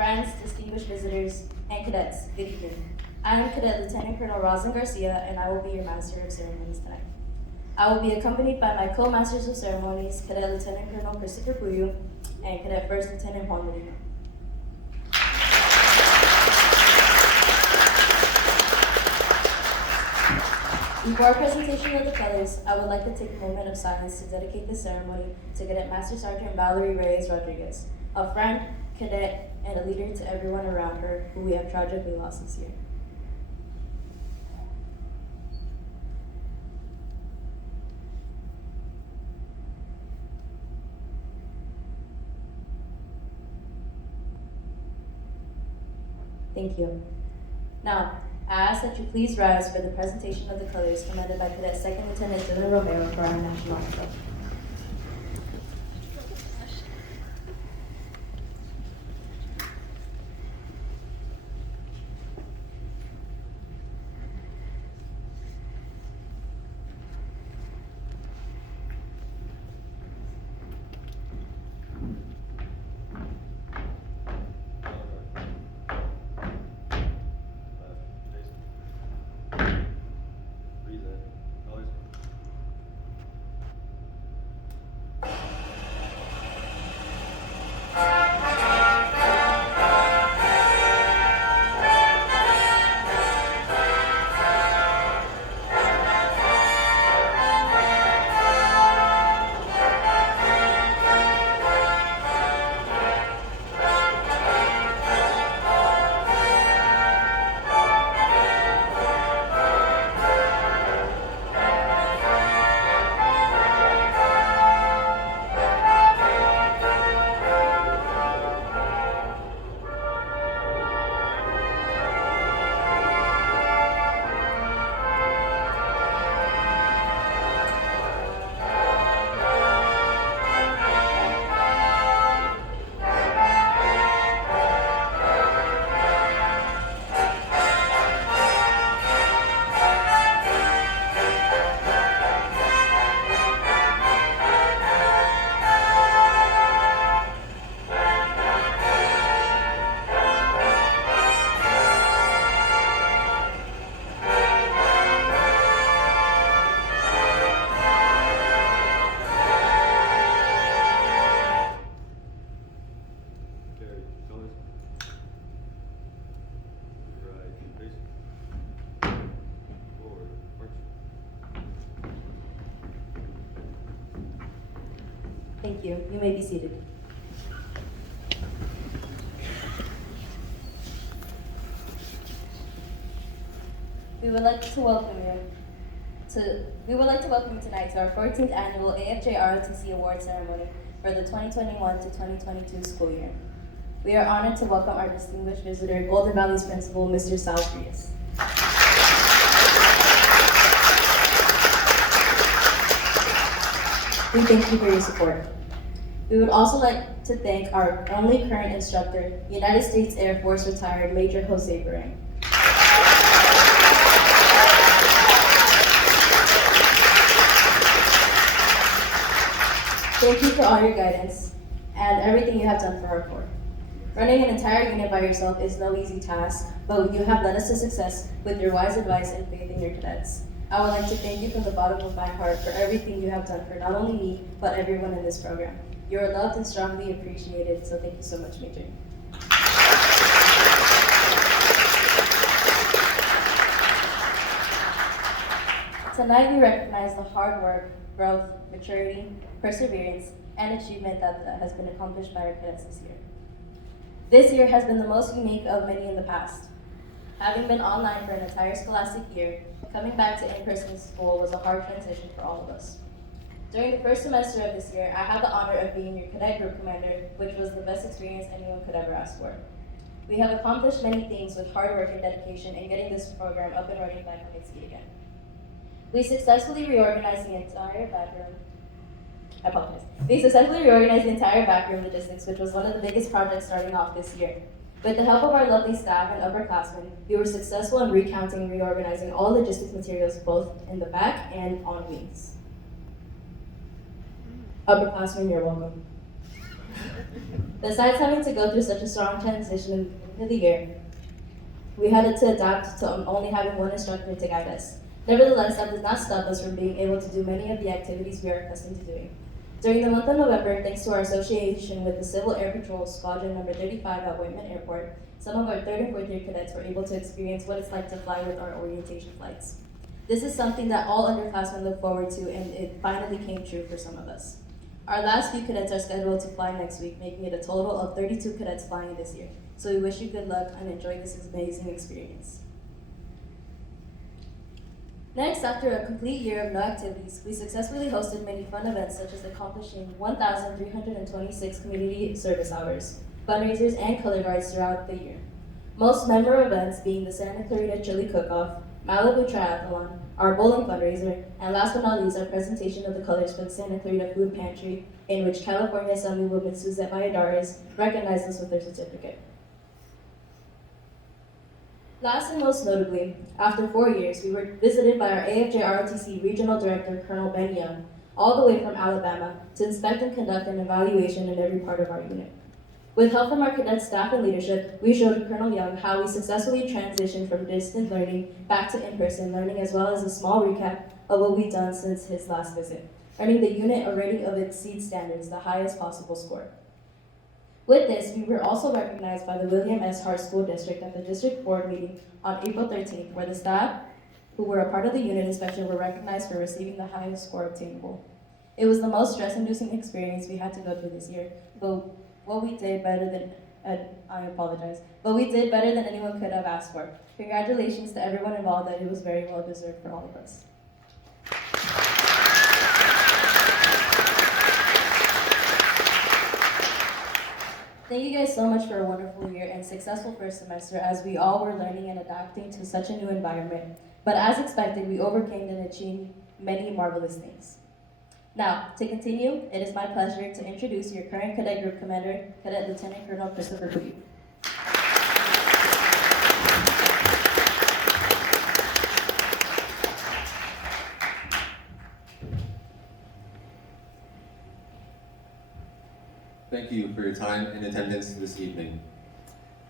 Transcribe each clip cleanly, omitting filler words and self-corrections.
friends, distinguished visitors, and cadets, good evening. I am Cadet Lieutenant Colonel Roslyn Garcia, and I will be your Master of Ceremonies tonight. I will be accompanied by my co-Masters of Ceremonies, Cadet Lieutenant Colonel Christopher Puyu and Cadet First Lieutenant Juan Molina. Before our presentation of the colors, I would like to take a moment of silence to dedicate this ceremony to Cadet Master Sergeant Valerie Reyes Rodriguez, a friend, cadet, and a leader to everyone around her who we have tragically lost this year. Thank you. Now, I ask that you please rise for the presentation of the colors commanded by Cadet Second Lieutenant Dylan Romero for our national anthem. Thank you. You may be seated. We would like to welcome you tonight to our 14th annual AFJROTC Award Ceremony for the 2021 to 2022 school year. We are honored to welcome our distinguished visitor, Golden Valley's principal, Mr. Sal Frias. We thank you for your support. We would also like to thank our only current instructor, United States Air Force retired Major Jose Barang. Thank you for all your guidance and everything you have done for our Corps. Running an entire unit by yourself is no easy task, but you have led us to success with your wise advice and faith in your cadets. I would like to thank you from the bottom of my heart for everything you have done for not only me, but everyone in this program. You are loved and strongly appreciated, so thank you so much, Major. Tonight we recognize the hard work, growth, maturity, perseverance, and achievement that has been accomplished by our cadets this year. This year has been the most unique of many in the past. Having been online for an entire scholastic year, coming back to in-person school was a hard transition for all of us. During the first semester of this year, I had the honor of being your cadet group commander, which was the best experience anyone could ever ask for. We have accomplished many things with hard work and dedication in getting this program up and running back on its feet again. We successfully reorganized the entire backroom logistics, which was one of the biggest projects starting off this year. With the help of our lovely staff and upperclassmen, we were successful in recounting and reorganizing all logistics materials both in the back and on wings. Upperclassmen, you're welcome. Besides having to go through such a strong transition in the beginning of the year, we had to adapt to only having one instructor to guide us. Nevertheless, that does not stop us from being able to do many of the activities we are accustomed to doing. During the month of November, thanks to our association with the Civil Air Patrol Squadron number 35 at Whiteman Airport, some of our 3rd and 4th year cadets were able to experience what it's like to fly with our orientation flights. This is something that all underclassmen look forward to, and it finally came true for some of us. Our last few cadets are scheduled to fly next week, making it a total of 32 cadets flying this year. So we wish you good luck and enjoy this amazing experience. Next, after a complete year of no activities, we successfully hosted many fun events such as accomplishing 1,326 community service hours, fundraisers, and color guards throughout the year. Most memorable events being the Santa Clarita Chili Cook-Off, Malibu Triathlon, our bowling fundraiser, and last but not least, our presentation of the colors for the Santa Clarita Food Pantry, in which California Assemblywoman Suzette Valladares recognized us with their certificate. Last and most notably, after 4 years, we were visited by our AFJROTC Regional Director, Colonel Ben Young, all the way from Alabama, to inspect and conduct an evaluation in every part of our unit. With help from our cadet staff and leadership, we showed Colonel Young how we successfully transitioned from distance learning back to in-person learning, as well as a small recap of what we've done since his last visit, earning the unit a rating of exceed standards, the highest possible score. With this, we were also recognized by the William S. Hart School District at the district board meeting on April 13th, where the staff who were a part of the unit inspection were recognized for receiving the highest score obtainable. It was the most stress-inducing experience we had to go through this year, but we did better than anyone could have asked for. Congratulations to everyone involved, that it was very well deserved for all of us. Thank you guys so much for a wonderful year and successful first semester, as we all were learning and adapting to such a new environment. But as expected, we overcame and achieved many marvelous things. Now, to continue, it is my pleasure to introduce your current Cadet Group Commander, Cadet Lieutenant Colonel Christopher Booty. Thank you for your time and attendance this evening.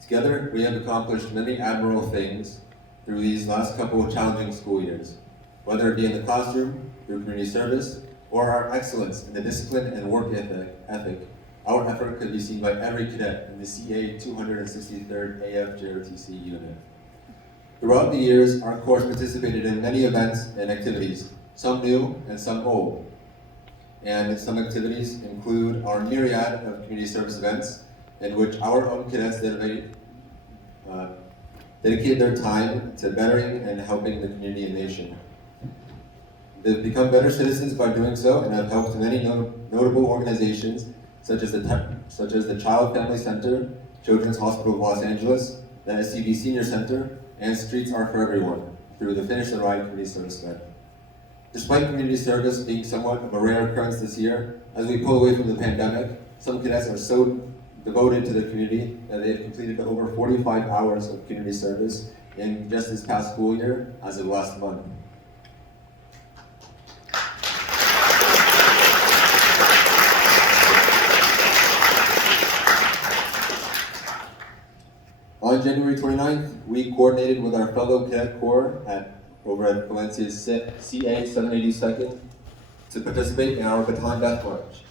Together, we have accomplished many admirable things through these last couple of challenging school years, whether it be in the classroom, through community service, or our excellence in the discipline and work ethic. Our effort could be seen by every cadet in the CA 263rd AFJROTC unit. Throughout the years, our corps participated in many events and activities, some new and some old. And some activities include our myriad of community service events, in which our own cadets dedicated their time to bettering and helping the community and nation. They've become better citizens by doing so, and have helped many notable organizations such as the Child Family Center, Children's Hospital of Los Angeles, the SCB Senior Center, and Streets Are For Everyone through the Finish the Ride Community Service Fund. Despite community service being somewhat of a rare occurrence this year, as we pull away from the pandemic, some cadets are so devoted to the community that they have completed over 45 hours of community service in just this past school year as of last month. On January 29th, we coordinated with our fellow cadet corps over at Valencia's CA 782nd to participate in our Baton Death March,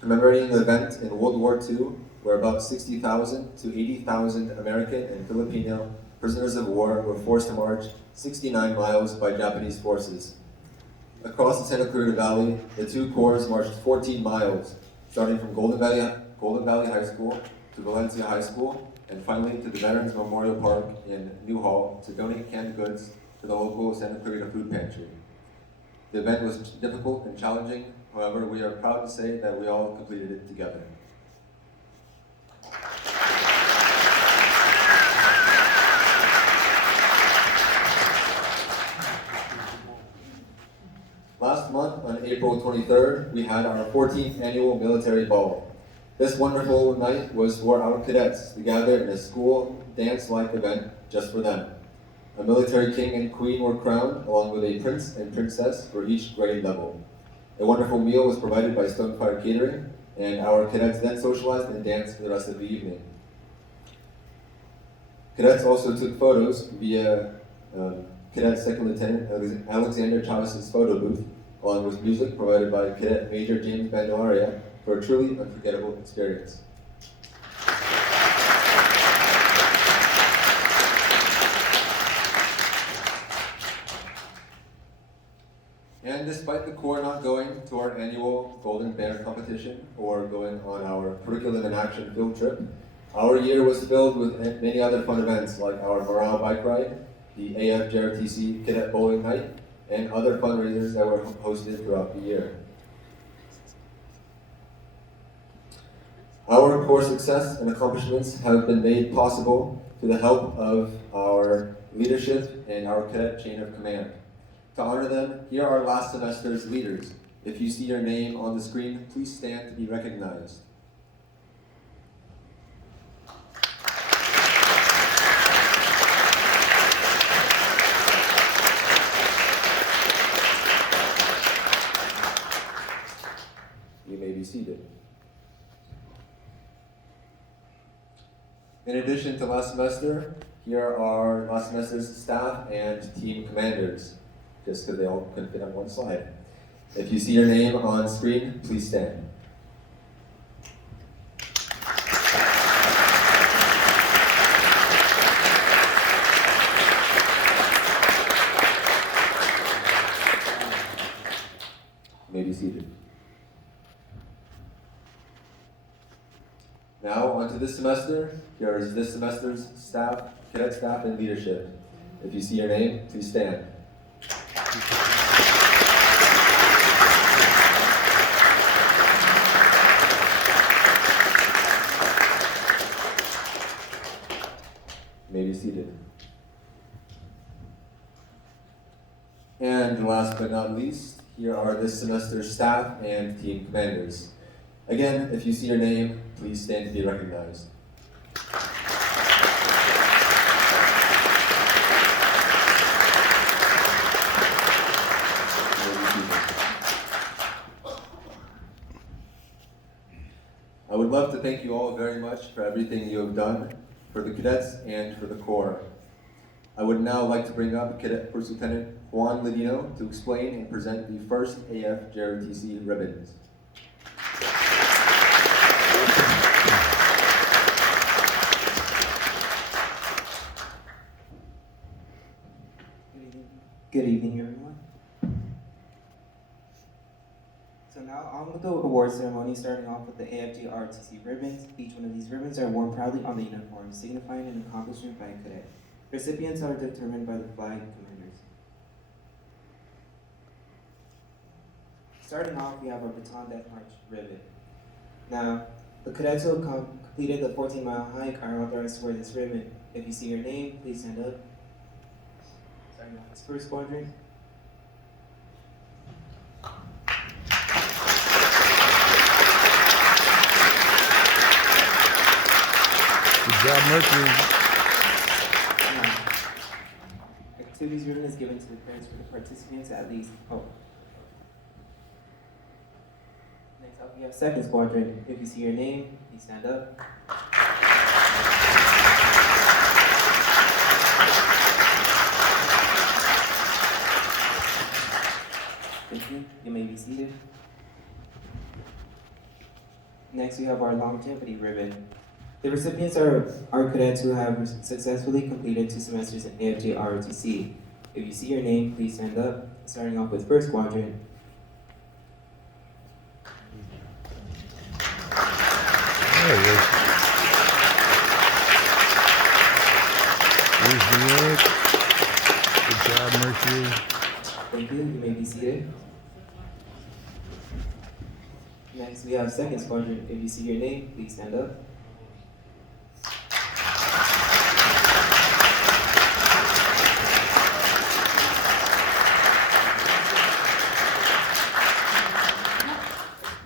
commemorating the event in World War II, where about 60,000 to 80,000 American and Filipino prisoners of war were forced to march 69 miles by Japanese forces. Across the Santa Clarita Valley, the two corps marched 14 miles, starting from Golden Valley High School to Valencia High School, and finally to the Veterans Memorial Park in Newhall to donate canned goods to the local Santa Clarita Food Pantry. The event was difficult and challenging, however, we are proud to say that we all completed it together. Last month, on April 23rd, we had our 14th annual military ball. This wonderful night was for our cadets to gather in a school dance-like event just for them. A military king and queen were crowned, along with a prince and princess for each grade level. A wonderful meal was provided by Stonefire Catering, and our cadets then socialized and danced for the rest of the evening. Cadets also took photos via Cadet Second Lieutenant Alexander Chavez's photo booth, along with music provided by Cadet Major James Bandolaria for a truly unforgettable experience. And despite the Corps not going to our annual Golden Bear competition or going on our Curriculum in Action field trip, our year was filled with many other fun events like our morale bike ride, the AFJROTC Cadet Bowling Night, and other fundraisers that were hosted throughout the year. Our Corps success and accomplishments have been made possible through the help of our leadership and our cadet chain of command. To honor them, here are last semester's leaders. If you see your name on the screen, please stand to be recognized. You may be seated. In addition to last semester, here are last semester's staff and team commanders, just because they all couldn't fit on one slide. If you see your name on screen, please stand. You may be seated. Now, on to this semester. Here is this semester's staff, cadet staff, and leadership. If you see your name, please stand. You may be seated. And last but not least, here are this semester's staff and team commanders. Again, if you see your name, please stand to be recognized. I would love to thank you all very much for everything you have done for the cadets and for the Corps. I would now like to bring up Cadet First Lieutenant Juan Ladino to explain and present the first AFJROTC ribbons. Good evening, everyone. So now on with the award ceremony, starting off with the AFJROTC ribbons. Each one of these ribbons are worn proudly on the uniform, signifying an accomplishment by a cadet. Recipients are determined by the flag commanders. Starting off, we have our Baton Death March ribbon. Now, the cadets who have completed the 14-mile hike are authorized to wear this ribbon. If you see your name, please stand up. Starting off with first quadrant. Good job, Mercury. Activities ribbon is given to the parents for the participants at least. Next up, we have second quadrant. If you see your name, please stand up. Thank you. You may be seated. Next, we have our longevity ribbon. The recipients are our cadets who have successfully completed 2 semesters in AFJROTC. If you see your name, please stand up. Starting off with first quadrant. There it is. Here's New York. Good job, Mercury. Thank you. You may be seated. Next, we have second quadrant. If you see your name, please stand up.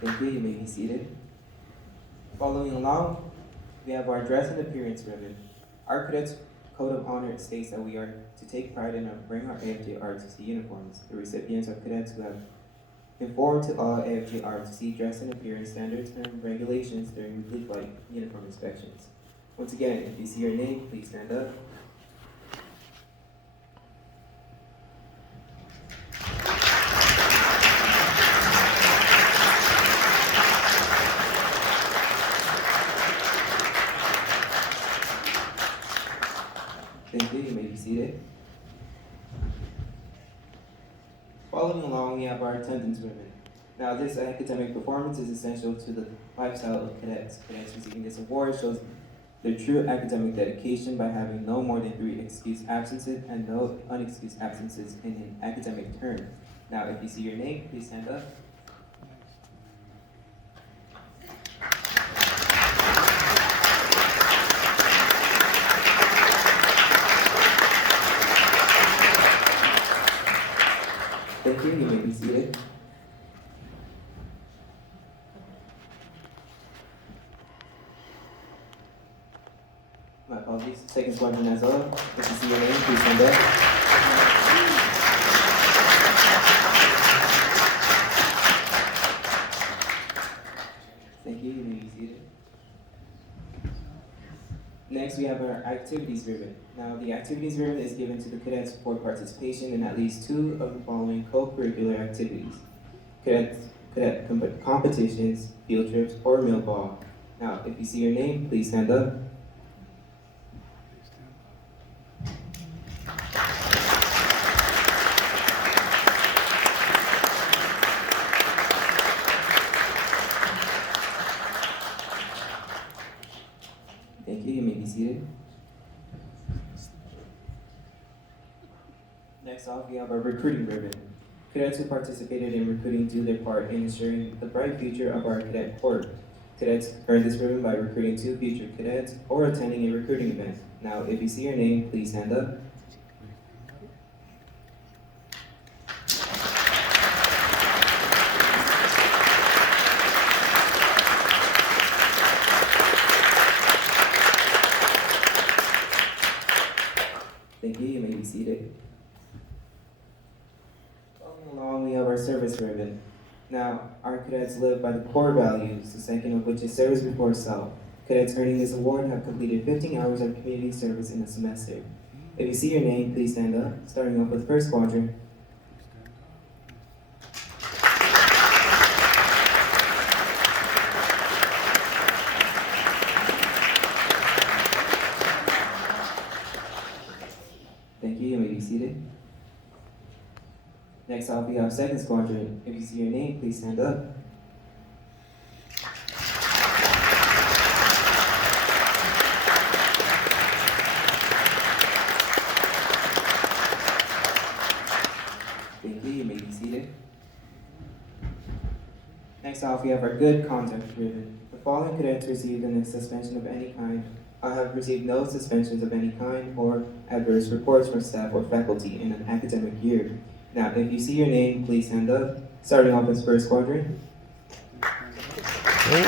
Thank you. You may be seated. Following along, we have our dress and appearance ribbon. Our cadets' code of honor states that we are to take pride in wearing our AFJROTC uniforms. The recipients are cadets who have Conform to all AFJROTC dress and appearance standards and regulations during weekly flight uniform inspections. Once again, if you see your name, please stand up. Thank you. You may be seated. Following along, we have our attendance ribbon. Now, this academic performance is essential to the lifestyle of cadets. Cadets receiving this award shows their true academic dedication by having no more than 3 excused absences and no unexcused absences in an academic term. Now, if you see your name, please stand up. Thank you. You may be seated. My apologies. Second squadron as well. If you see your name, please stand up. Thank you. You may be seated. Next, we have our activities ribbon. Now, the activities ribbon is given to the cadets for participation in at least 2 of the following co-curricular activities: cadet competitions, field trips, or meal ball. Now, if you see your name, please stand up. Thank you. You may be seated. Next off, we have our recruiting ribbon. Cadets who participated in recruiting do their part in ensuring the bright future of our cadet corps. Cadets earn this ribbon by recruiting 2 future cadets or attending a recruiting event. Now, if you see your name, please stand up. Thank you. You may be seated. Following along, we have our service ribbon. Now, our cadets live by the core values, the second of which is service before self. Cadets earning this award have completed 15 hours of community service in a semester. If you see your name, please stand up, starting off with first quadrant. Thank you. You may be seated. Next off, we have second squadron. If you see your name, please stand up. Thank you. You may be seated. Next off, we have our good conduct ribbon. The following cadets received a suspension of any kind. I have received no suspensions of any kind or adverse reports from staff or faculty in an academic year. Now, if you see your name, please stand up. Starting off as first quadrant. Oh, yeah.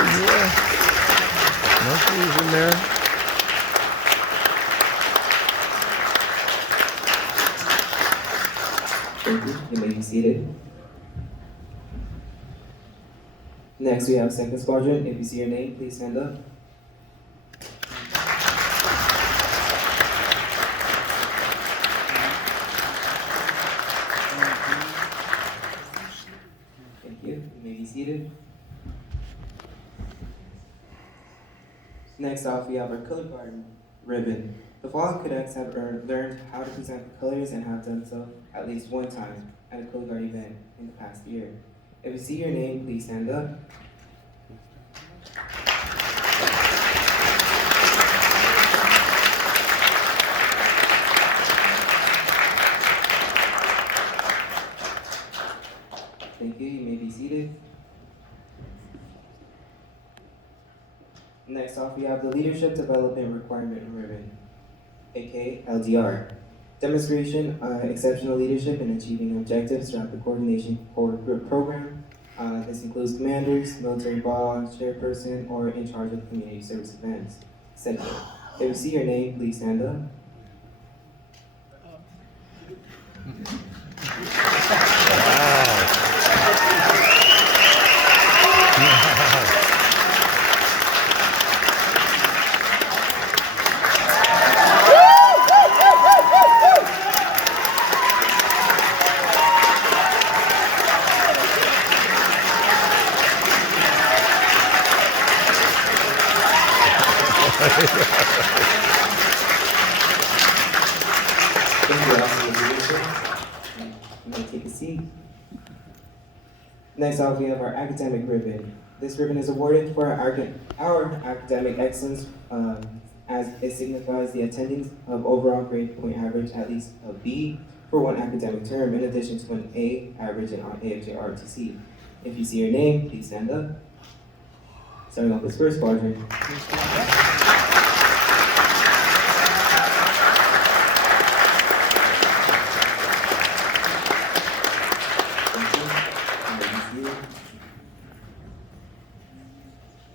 Mercury's in there. Thank you. You may be seated. Next, we have second squadron. If you see your name, please stand up. Thank you. You may be seated. Next off, we have our color guard ribbon. The following cadets have learned how to present the colors and have done so at least one time at a color guard event in the past year. If you see your name, please stand up. Thank you. You may be seated. Next off, we have the Leadership Development Requirement Ribbon, aka LDR. Demonstration exceptional leadership in achieving objectives throughout the coordination core group program. This includes commanders, military boss, chairperson, or in charge of community service events, etc. If you see your name, please stand up. Wow. Next off, we have our academic ribbon. This ribbon is awarded for our academic excellence as it signifies the attendance of overall grade point average at least a B for one academic term, in addition to an A average in AFJROTC. If you see your name, please stand up. Starting off with first quadrant.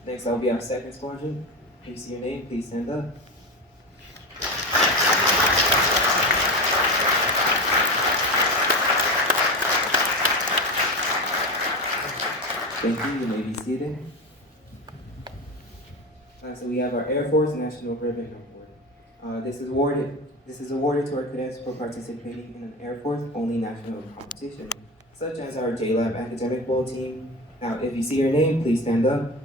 Next, I'll be our second quadrant. If you see your name, please stand up. Thank you. You may be seated. So we have our Air Force National Ribbon Award. This is awarded to our cadets for participating in an Air Force only national competition, such as our JLab Academic Bowl team. Now, if you see your name, please stand up.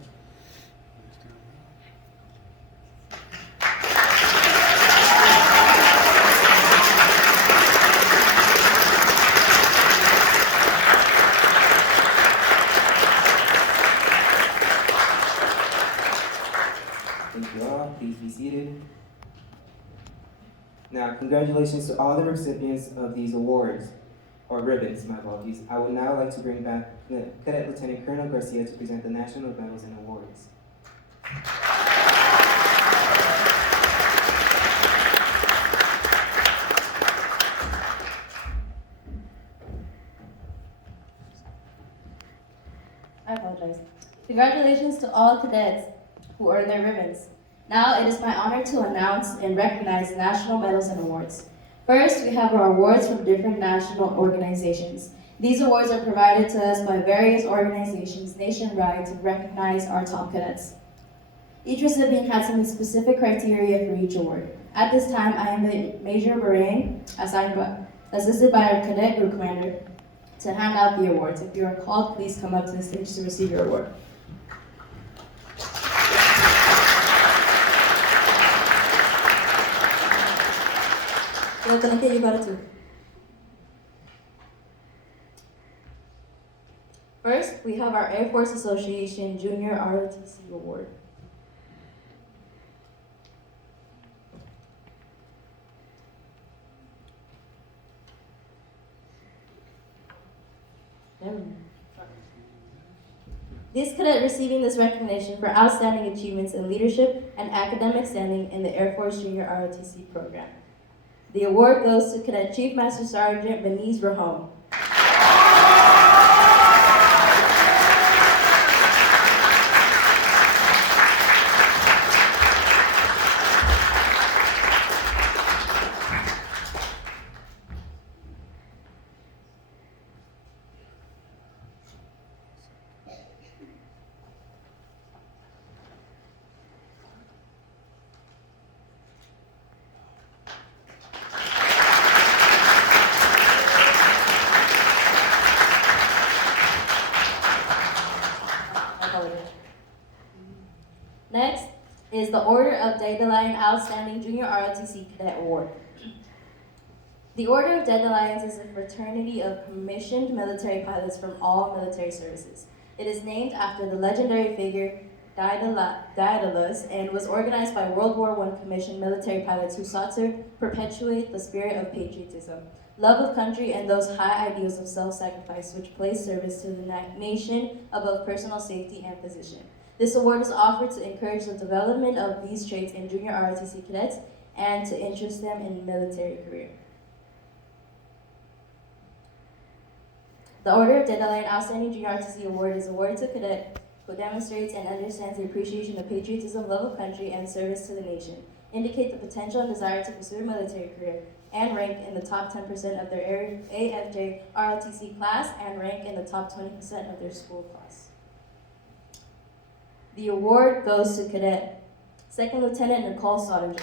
Thank you all. Please be seated. Now, congratulations to all the recipients of these awards, or ribbons, my apologies. I would now like to bring back Cadet Lieutenant Colonel Garcia to present the national medals and awards. I apologize. Congratulations to all cadets who earned their ribbons. Now it is my honor to announce and recognize national medals and awards. First, we have our awards from different national organizations. These awards are provided to us by various organizations nationwide to recognize our top cadets. Each recipient has some specific criteria for each award. At this time, I am Major Barang, assisted by our cadet group commander, to hand out the awards. If you are called, please come up to the stage to receive your award. First, we have our Air Force Association Junior ROTC Award. This cadet receiving this recognition for outstanding achievements in leadership and academic standing in the Air Force Junior ROTC program. The award goes to Cadet Chief Master Sergeant Beniz Rahom. Next is the Order of Dandelion Outstanding Junior ROTC Cadet Award. The Order of Dandelions is a fraternity of commissioned military pilots from all military services. It is named after the legendary figure Daedalus and was organized by World War I commissioned military pilots who sought to perpetuate the spirit of patriotism, love of country, and those high ideals of self-sacrifice which place service to the nation above personal safety and position. This award is offered to encourage the development of these traits in junior ROTC cadets and to interest them in military career. The Order of Dandelion Outstanding Junior ROTC Award is awarded to a cadet who demonstrates and understands the appreciation of patriotism, love of country, and service to the nation, indicate the potential and desire to pursue a military career, and rank in the top 10% of their AFJ ROTC class, and rank in the top 20% of their school class. The award goes to Cadet Second Lieutenant Nicole Sottinger.